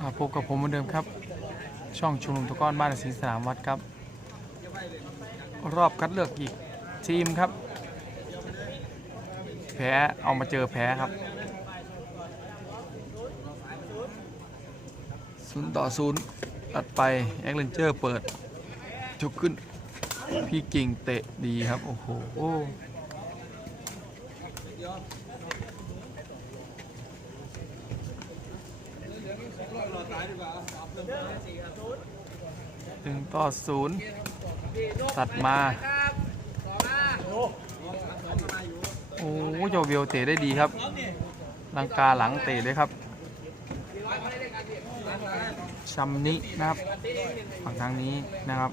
มาพบกับผมเหมือนเดิมครับ ช่องชุมนุมตะก้อนบ้านศรีสนามวัดครับ รอบคัดเลือกอีกทีมครับ แพ้เอามาเจอแพ้ครับศูนย์ต่อศูนย์ตัดไปแอคเลนเจอร์เปิดจุกขึ้น พี่กิ่งเตะดีครับ โอ้โห หนึ่งต่อศูนย์ตัดมาโอ้โยเวลเตะได้ดีครับลังกาหลังเตะเลยครับชัมนินะครับ ฝั่งทางนี้นะครับ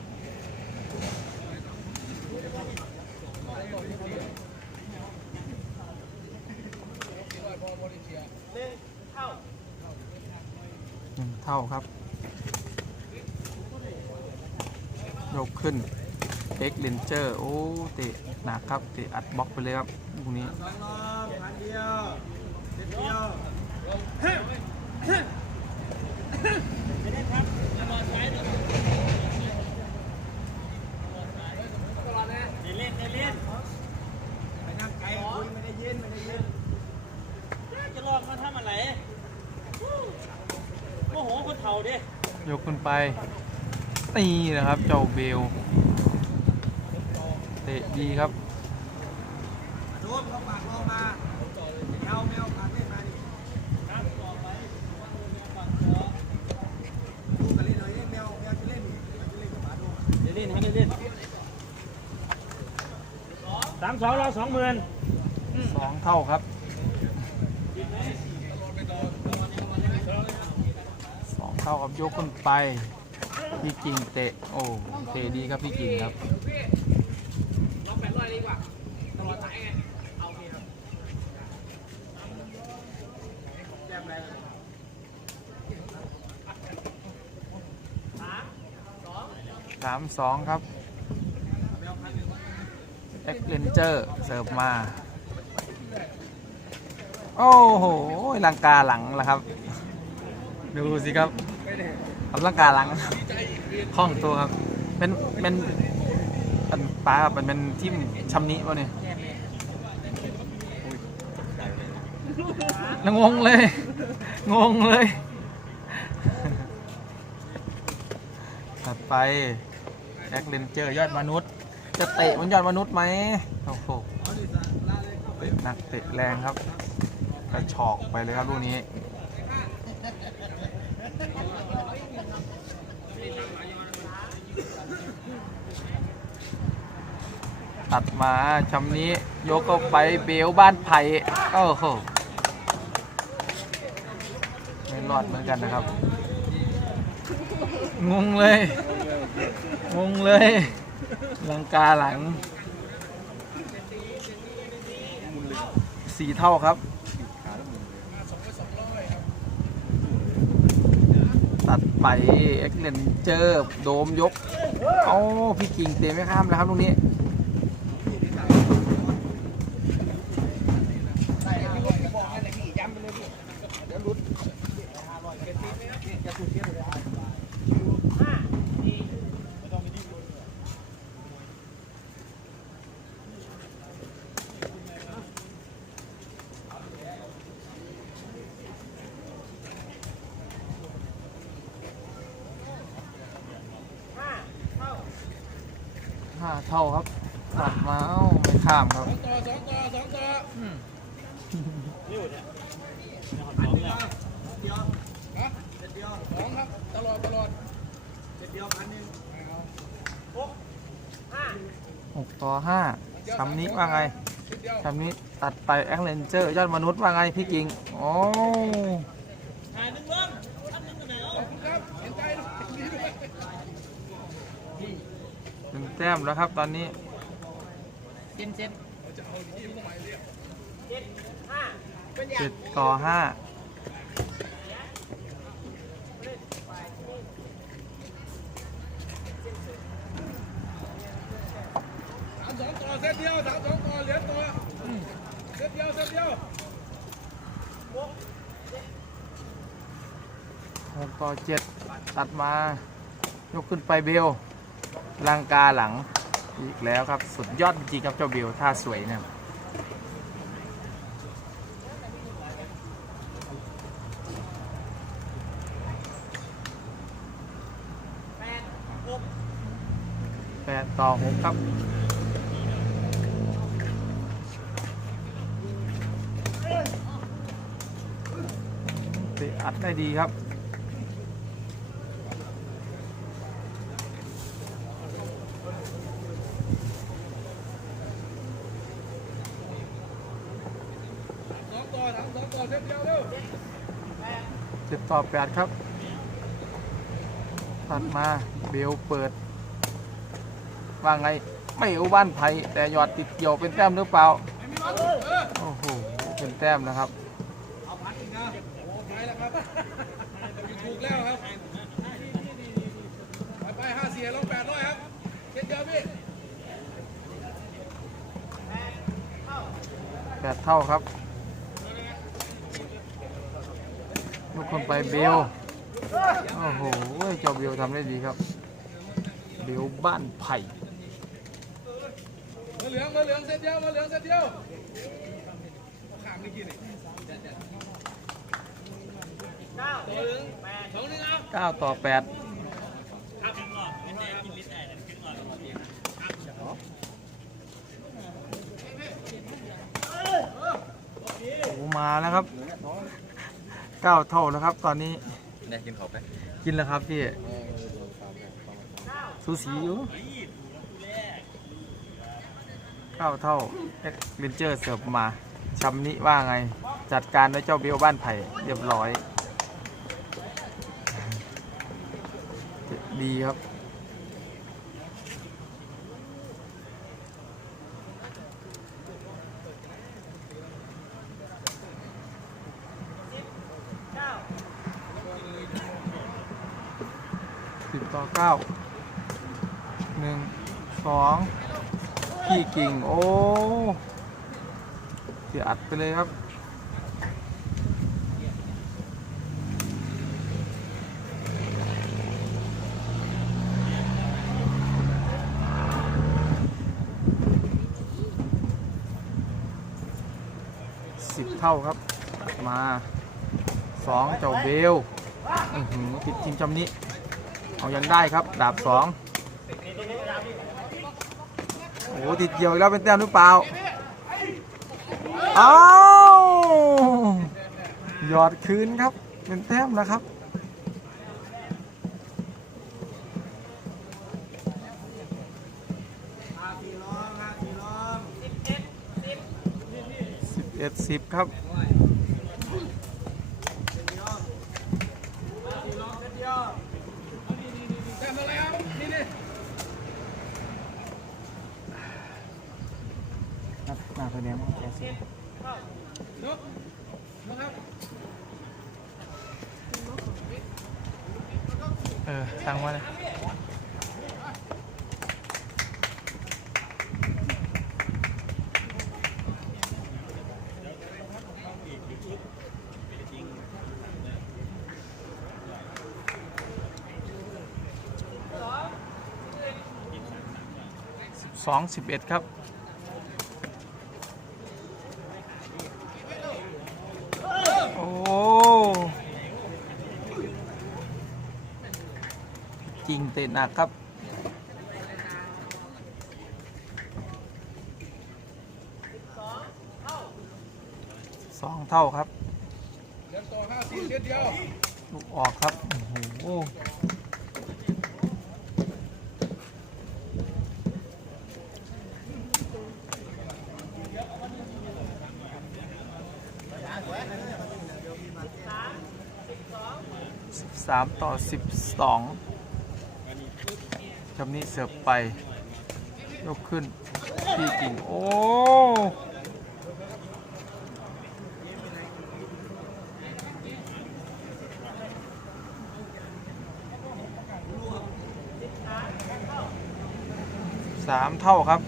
หนึ่งเท่าครับ ยกขึ้นเอ็กเลนเจอร์โอ้เตะหนักครับเตะอัดบล็อกไปเลยครับลูกนี้ยกขึ้นไป นี่นะครับเจ้าเบลเตะดีครับโดนเขาปากเรามาแมวแมวปากเล่นมาดิดูกันเล่นหน่อยแมวแมวจะเล่นมันจะเล่นกับปาดูเดี๋ยวเล่นฮะเดี๋ยวเล่นสามสองเราสองหมื่นสองเท่าครับสองเท่ากับยกขึ้นไป พี่กิ่งเตะโอ้เตะดีครับพี่กิ่งครับสามสองครับเอ็กเลนเจอร์เสิร์ฟมา โอ้โหลังกาหลังแล้วครับ ดูสิครับทำลังกาหลัง คล่องตัวครับเป็นเป็นเป็นป้าครับมันเป็นทิมชำนิวะเนี่ยแล้วงงเลย งงเลยตัดไปแอคเลนเจอร์ยอดมนุษย์ จะเตะเหมันยอดมนุษย์ไหมโอ้โหเตะหนักเตะแรงครับ กระชอกไปเลยครับลูกนี้ ตัดมาชำนี้ยกเข้าไปเบลบ้านไผ่โอ้โหไม่รอดเหมือนกันนะครับ งงเลย งงเลยลังกาหลังสี่เท่าครับ ตัดไปเอ็กเลนเจอร์โดมยก เอาพี่กิ่งเตะไม่ข้ามแล้วครับตรงนี้ ห้าเท่าครับตัดมาเอ้าไม่ข้ามครับ ต่อสองต่อสองต่อนี่เนี่ยเดียวฮะเจ็ดเดียวสองครับตลอดตลอดเจ็ดเดียวพันหนึ่ง หกต่อห้าชำนี้ว่าไงชำนี้ตัดไปแอคเลนเจอร์ยอดมนุษย์ว่าไงพี่กิ่งโอ้ถ่ายหนึ่งเบิ้งทำหนึ่งกันไหนเอาครับเห็นใจถึงแต้มแล้วครับตอนนี้เจ็ดเจ็ดเจ็ดต่อห้า สามสองต่อ เซตเดียวสามสองต่อเหรียญต่อเซตเดียวเซตเดียวหหกต่อเจ็ดตัดมา ยกขึ้นไปเบลลังกาหลังอีกแล้วครับ สุดยอดจริงๆครับเจ้าเบลท่าสวยเนี่ยแปดต่อหกครับ อัดได้ดีครับสองต่อสองต่อเส้นเดียวเร็วเจ็ดต่อแปดครับ ตัดมาเบลเปิด ว่าไง ไม่เอาบ้านไผ่แต่หยอดติดเกี่ยวเป็นแต้มหรือเปล่าเออโอ้โห เป็นแต้มนะครับ เอาพัดอีกนะโอ้ไปแล้วครับถู กแล้วครับไปไปห้าเสียลงแปดร้อยครับเส้นเดียวพี่แปดเท่าครับ ลูกคนไปเบลโอ้โหเจ้าเบลทำได้ดีครับ เบลบ้านไผ่มาเหลืองมาเหลืองเส้นเดียวมาเหลืองเส้นเดียวข้างนี่กี่นี่เก้าตัวหนึ่งแปดสองหนึ่งเอา9ต่อ8โอ้มาแล้วครับ9เท่าแล้วครับ ตอนนี้ได้กินเขาไปกินแล้วครับพี่สูสีอยู่เก้าเท่าเอ็กเวนเจอร์เสิร์ฟมาชำนิว่าไง จัดการด้วยเจ้าเบลบ้านไผ่เรียบร้อย ดีครับ สิบต่อเก้าหนึ่งสองพี่กิ่ง โอ้เสียอัดไปเลยครับ เท่าครับ มาสองเจ้าเบลติดทีมจำนี้ เอายังได้ครับ ดาบสองโอ้ติดเกี่ยวอีกแล้วเป็นแต้มหรือเปล่าเอาหยอดคืนครับ เป็นแต้มนะครับ ห้าสี่ล้อมห้าสี่ล้อม 11 10ครับแต้มอะไรครับนี่นี่หน้าไฟแดงแกสินกนกครับเออ ตั้งไว้เลย สิบสองสิบเอ็ดครับโอ้จริงเตะหนักครับสองเท่าครับเดินต่อห้าสี่เส้นเดียวลูกออกครับ โอ้โห สามต่อสิบสองจำนี้เสิร์ฟไป ยกขึ้นพี่กิ่ง โอ้สามเท่าครับ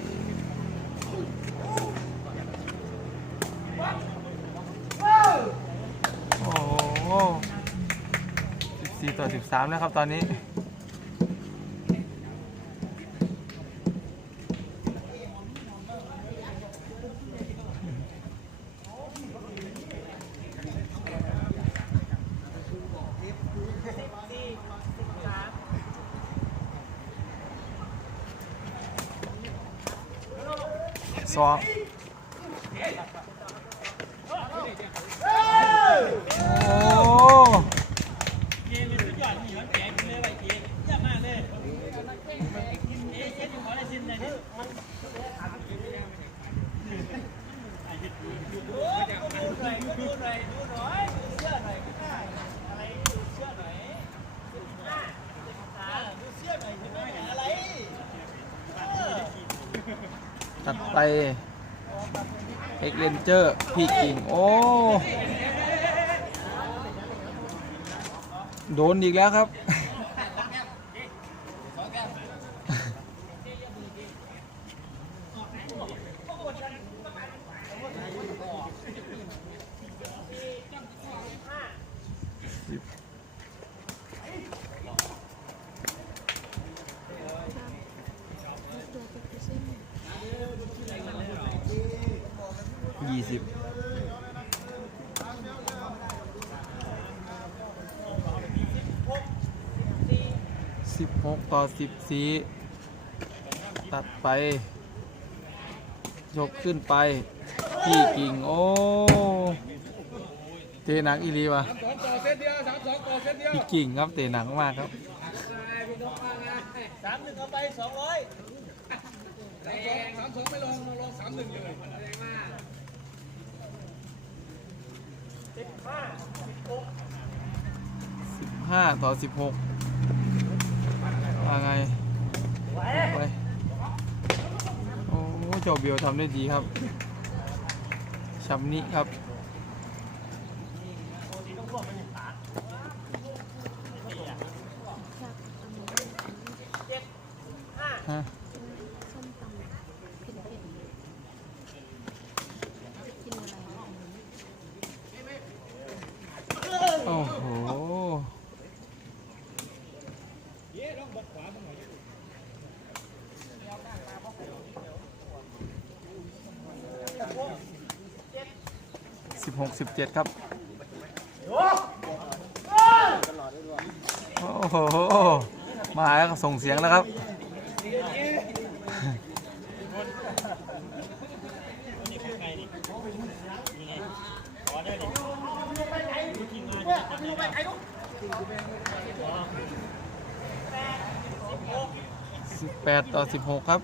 ามแล้วครับตอนนี้ สองโอ้ เกมเป็นสุดยอดเหนียวแข็งเลยไปเกมเยี่ยมมากเลยเอ๊ะเจ๊อยู่ขอได้สิ้นเลยนี่ดูหน่อยดูหน่อยดูหน่อยดูเสื้อหน่อยข้างหน้าอะไรดูเสื้อหน่อยห้าสามดูเสื้อหน่อยเห็นไหมอะไร ตัดไปเอ็กเลนเจอร์พี่กิ่งโอ้โดนอีกแล้วครับ 16 ต่อ 14 ตัดไป ยกขึ้นไป ที่กิ่ง โอ้เตะหนักอีรีวะพี่กิ่งครับเตะหนักมากครับสามหนึ่งเอาไปสองร้อยสามสองไม่ลงลงสามหนึ่งเลยแรงมากสิบห้าต่อสิบหก ว่าไงไปโอ้เจ้าเบียวทำได้ดีครับชัมนี้ครับฮะ 67 ครับ โอ้โห มาแล้วส่งเสียงแล้วครับสิบแปดต่อสิบหกครับ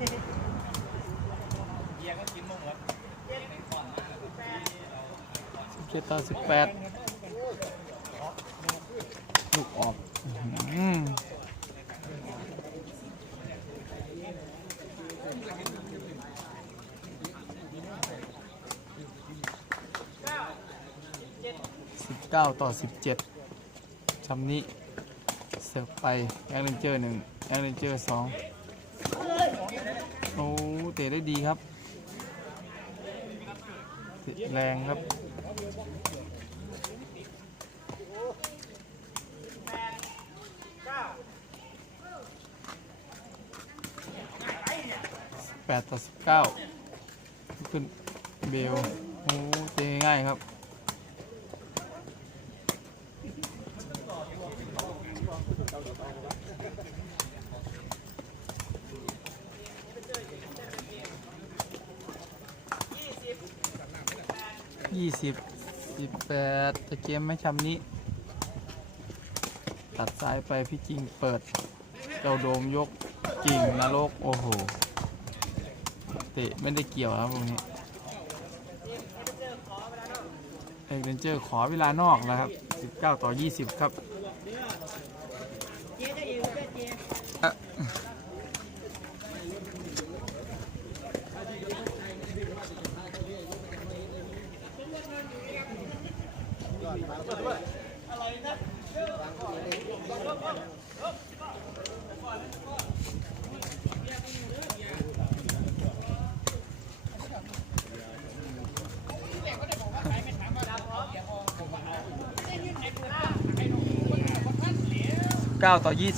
สิบเจ็ดต่อสิบแปดลูกออกอื้อหือสิบเก้าต่อสิบเจ็ดชำนี้เสิร์ฟไปแองเลนเจอร์หนึ่งแองเลนเจอร์สอง ได้ดีครับแรงครับแปดต่อสิบเก้าขึ้นเบลโอ้เตะง่ายครับ ยี่ สิบสิบแปดแต่เกมไม่ชำนี้ ตัดซ้ายไปพี่จริงเปิด เจ้าโดมยกกิ่งนรก โอ้โห เตะไม่ได้เกี่ยวครับตรงนี้เอกเดนเจอร์ขอเวลานอกแล้วครับ 19 ต่อ 20 ครับ 19 ต่อ 20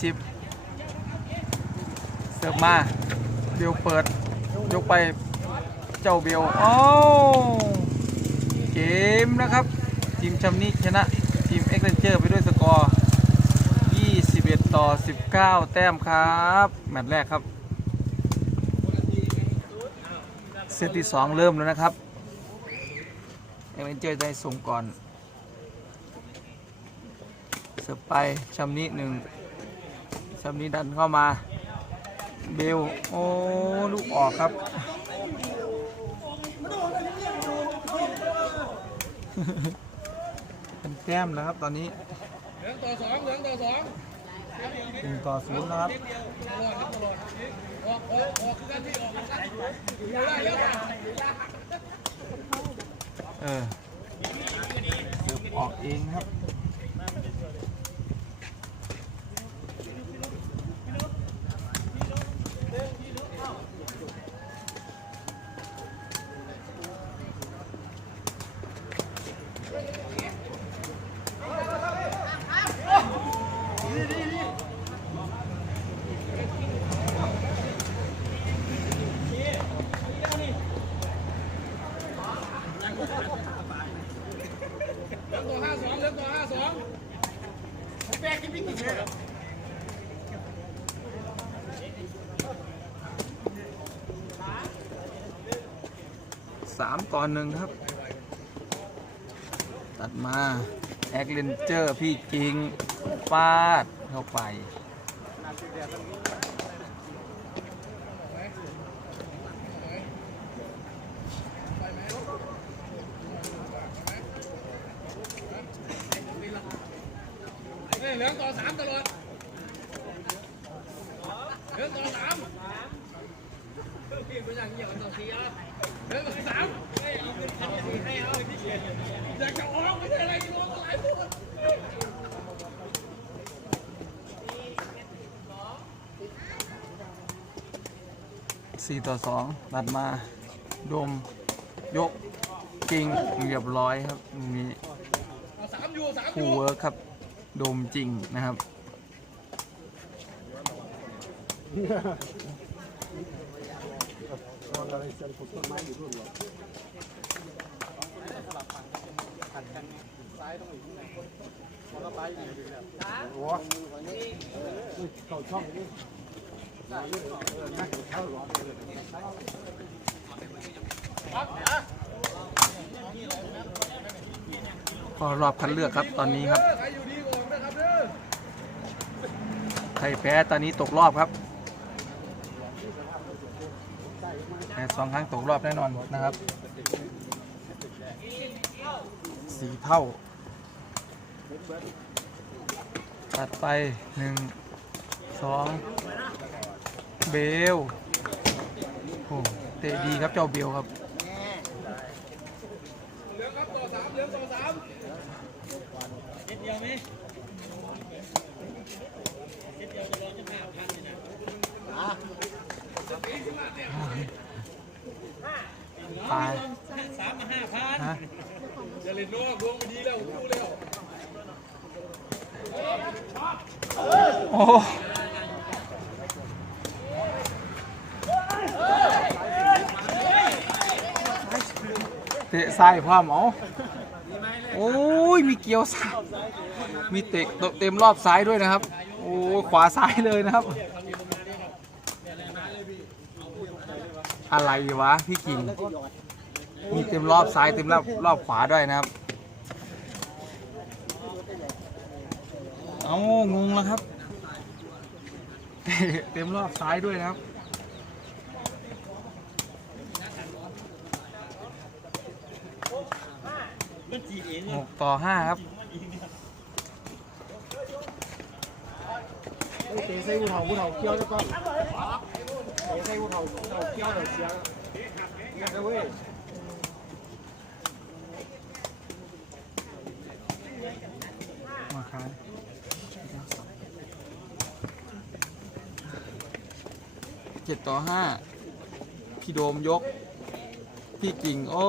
เสิร์ฟมา เบลเปิด ยกไปเจ้าเบลโอ้เกมนะครับ ทีมชำนิชนะ ทีมเอ็กเ n นเจอร์ไปด้วยสกอร์ 21 ต่อ 19 แต้มครับ แมตช์แรกครับเซตที่ 2 เริ่มแล้วนะครับเอ็กเ n นเจอร์ได้ส่งก่อน สิร์ฟไปชำนิหนึ่งชำนิดันเข้ามา เบล โอ้ ลูกออกครับ เป็นแต้มแล้วครับตอนนี้เหลืองต่อสองเหลืองต่อสองหนึ่งต่อศูนย์นะครับเออออกเองครับ เหลืองต่อห้าสองเหลืองต่อห้าสอง สามต่อหนึ่งครับ ตัดมาแอคเลนเจอร์พี่กิงฟาดเข้าไป นี่เหลืองต่อสามตลอดเหลืองต่อสามเหลืองต่อสามอยากจะออกไม่ใช่อะไรร้องอะไรพูด สี่ต่อ ตัดมาดมยกกิงเรียบร้อยครับมีเอาสามอยู่สามอคู่เวิร์คครับดมจริงนะครับ ก็รอบคัดเลือกครับตอนนี้ครับ ใครอยู่ดีก่อนนะครับเด้อใครแพ้ตอนนี้ตกรอบครับแพ้สองครั้งตกรอบแน่นอนนะครับ สีเท่า ตัดไปหนึ่งสอง เบลโอ้เตะดีครับเจ้าเบลครับเหลือครับต่อสามเหลืองต่อสามนิดเดียวไหมนิดเดียวจะรอจะห้าพันเลยนะตายสามมาห้าพันฮะอย่าเล่นนอกดวงไม่ดีแล้วรู้แล้วโอ้ เตะซ้ายพร้อมอโอ้ยมีเกี่ยวซ้ายมีเตะเต็มรอบซ้ายด้วยนะครับ โอ้ยขวาซ้ายเลยนะครับ อะไรวะพี่กิ่งมีเต็มรอบซ้ายเต็มรอบรอบขวาด้วยนะครับ เอางงแล้วครับ เต็มรอบซ้ายด้วยนะครับ 6 ต่อ 5 ครับเมาค้างเจ็ดต่อห้าพี่โดมยก พี่กิ่งโอ้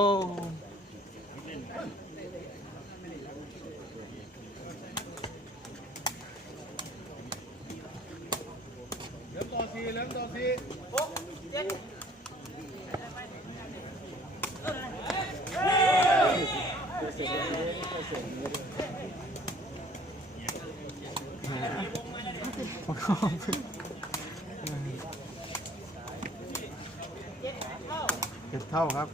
เจ็ดเท่าครับ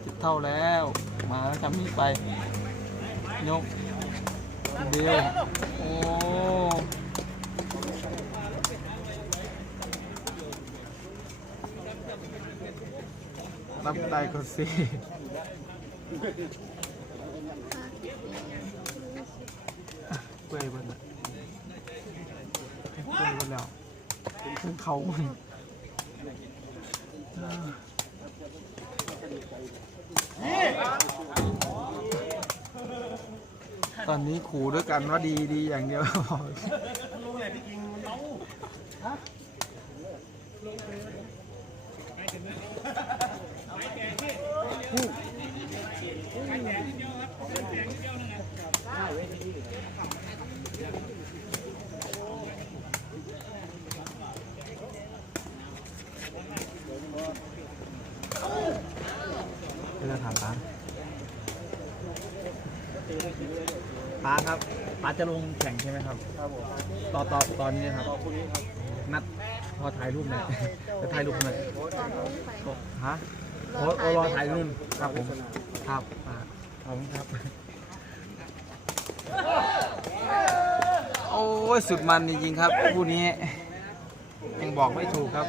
เจ็ดเท่าแล้ว มาแล้วทำนี่ไป ยกเดียวโอ้รับได้ก็สิเปื่อยหมดแล้วเปื่อยหมดแล้วขึ้น เขาตอนนี้ขู่ด้วยกันว่าดีดีอย่างเดียว ไม่ได้ถามป้า ป้าครับป้าจะลงแข่งใช่ไหมครับ ครับผมต่อต่อตอนนี้นะครับต่อพรุ่งนี้ครับนัดพอถ่ายรูปหน่อยจะถ่ายรูปหน่อยตอนนี้ไปฮะโอ้โอ้รอถ่ายรุ่นครับผมครับป้าขอบคุณครับ โอ้ยสุดมันจริงๆครับคู่นี้ยังบอกไม่ถูกครับ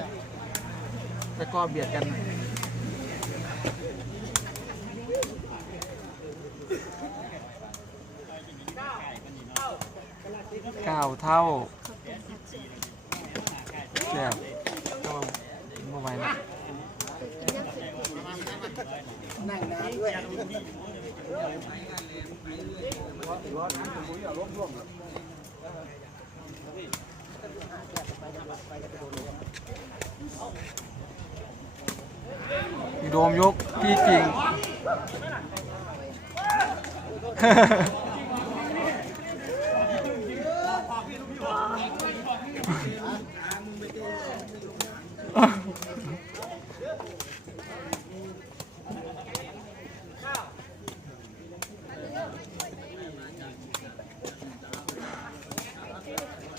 แต่ก็เบียดกัน เก้าเท่าแซ่บก็เมื่อไหร่นะนั่งน้ำด้วยร้อนคุณปุ้ยเอาล้มร่วงพี่โดมยกพี่กิ่ง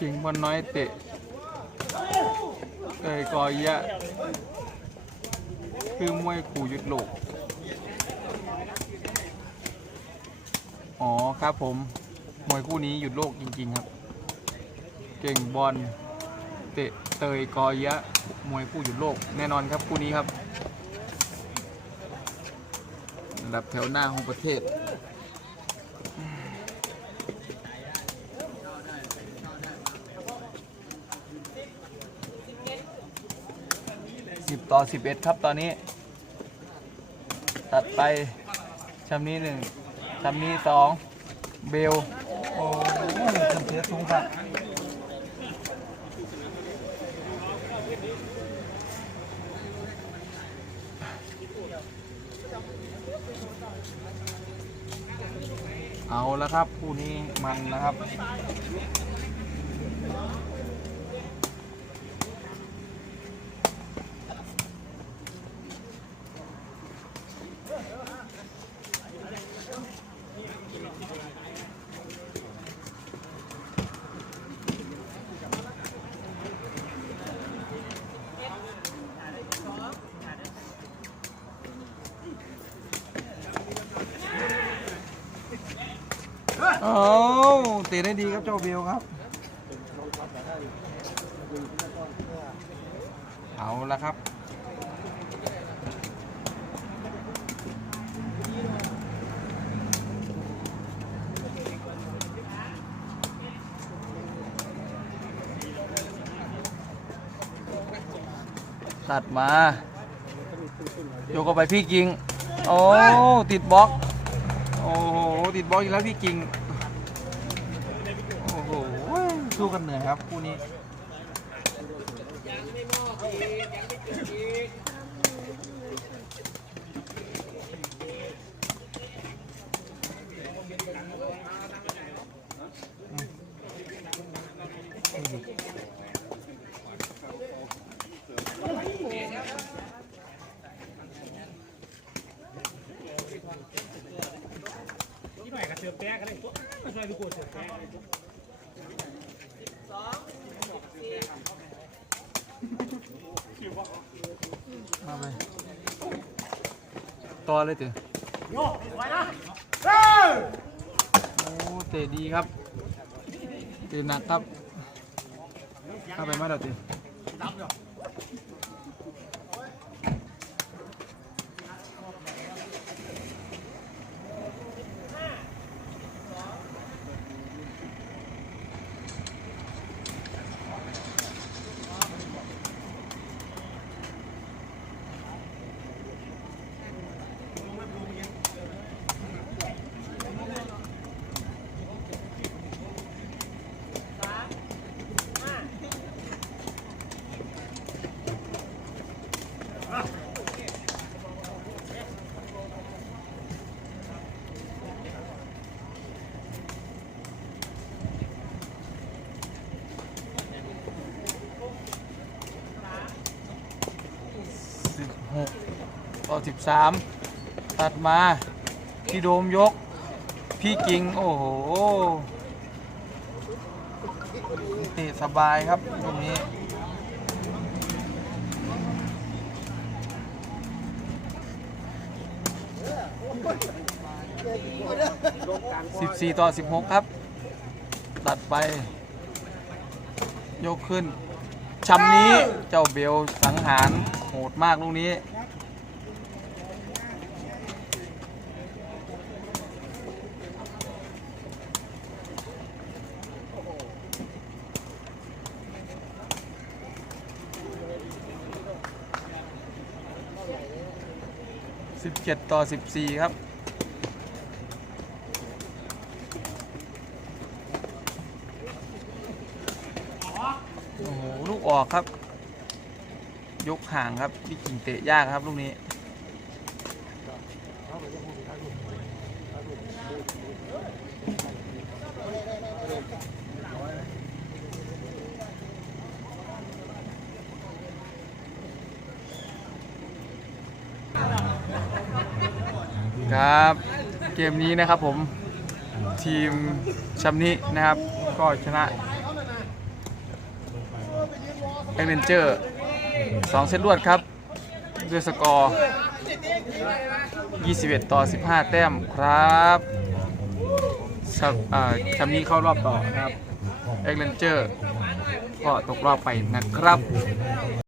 กิ่งบอลน้อยเตะเอ้ยกอยะ คือมวยขู่หยุดโลก อ๋อครับผม มวยคู่นี้หยุดโลกจริง ๆ ครับ เก่งบอลเตะเตยกอยะ มวยคู่หยุดโลกแน่นอนครับคู่นี้ครับอันดับแถวหน้าของประเทศ ต่อสิบเอ็ดครับตอนนี้ ตัดไปชำนี้หนึ่งชำนี้สองเบล โอ้ยทำเสียสูงครับเอาแล้วครับ คู่นี้มันนะครับ โอ้เตะได้ดี ครับเจ้าเบลครับ เอาละครับ ตัดมาโยกเข้าไปพี่กิง โอ้ ติดบล็อก โอ้โห ติดบล็อกอีกแล้วพี่กิงโอ้โห สู้กันเหนื่อยครับคู่นี้ เลยเต๋อโอ้เตะดีครับเตะหนักครับเข้าไปมาแล้วเตะ ต่อสิบสามตัดมาพี่โดมยก พี่กิง โอ้โหเตะสบายครับตรงนี้14ต่อ16ครับ ตัดไป ยกขึ้นชำนี้เจ้าเบลสังหารโหดมากลูกนี้ 17 ต่อ 14 ครับโอ้โหลูกออกครับ ยกห่างครับพี่กิ่งเตะยากครับลูกนี้ ครับ เก มนี้นะครับผมทีมชัมนี้นะครับ ก็ชนะแบ็กเลนเจอร์สองเซตรวดครับ ด้วยสกอร์ 21 ต่อ 15 แต้มครับชับอ่าชัมนี้เข้ารอบต่อนะครับแบ็กเลนเจอร์ก็ตกรอบไปนะครับ